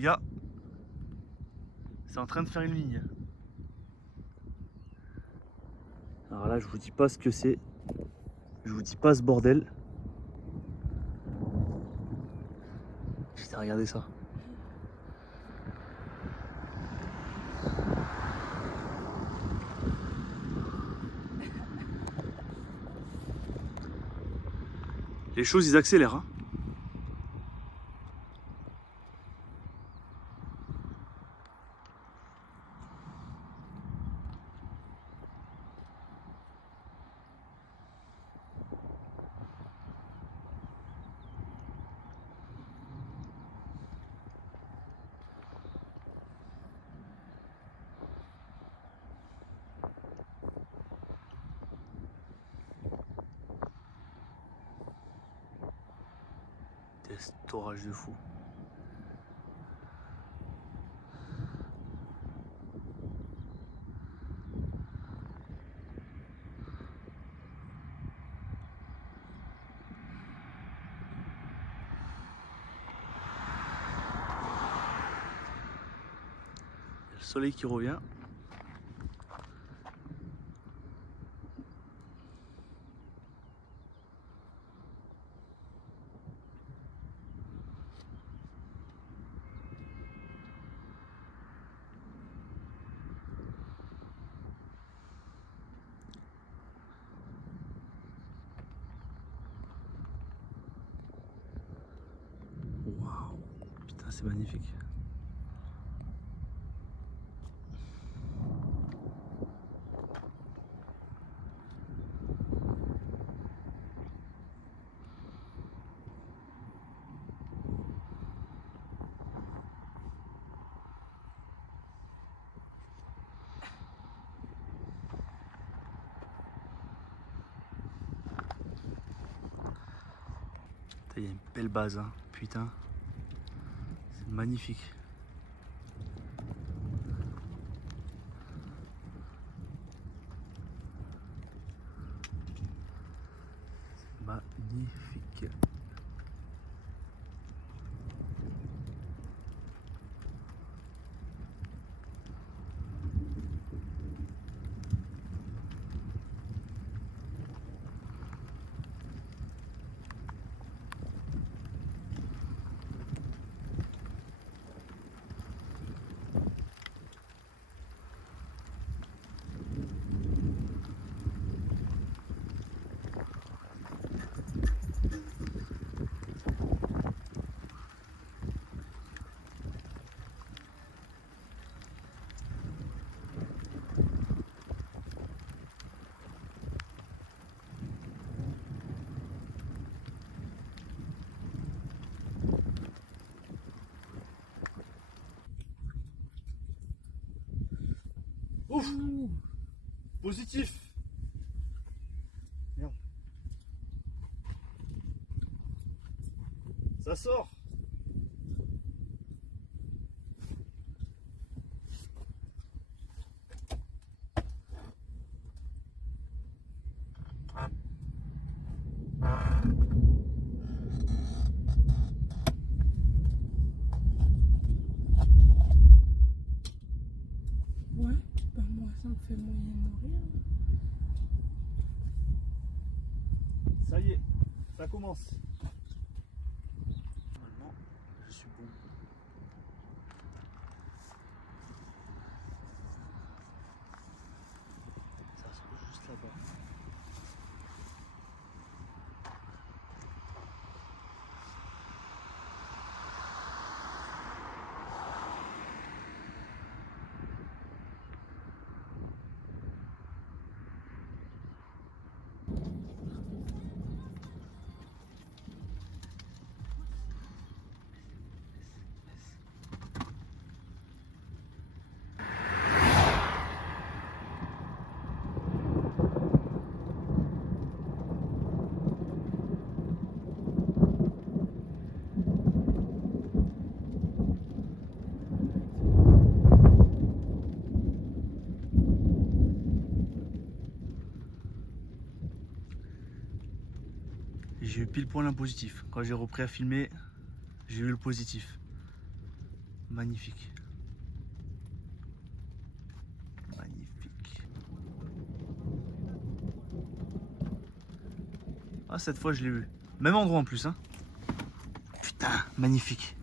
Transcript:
les gars, c'est en train de faire une ligne. Alors là, je vous dis pas ce que c'est. Je vous dis pas ce bordel. Putain, regardez ça. Les choses, ils accélèrent. Hein. Test orage de fou. Le soleil qui revient. Waouh, putain, c'est magnifique. Il y a une belle base, hein. Putain, c'est magnifique. Magnifique. Ouf, positif. Merde. Ça sort. Ouais, bah moi ça me fait moyennement rire. Ça y est, ça commence. Normalement, je suis bon. Ça se trouve juste là-bas. J'ai eu pile poil un positif. Quand j'ai repris à filmer, j'ai eu le positif. Magnifique. Magnifique. Ah, cette fois je l'ai vu. Même endroit en plus, hein. Putain, magnifique.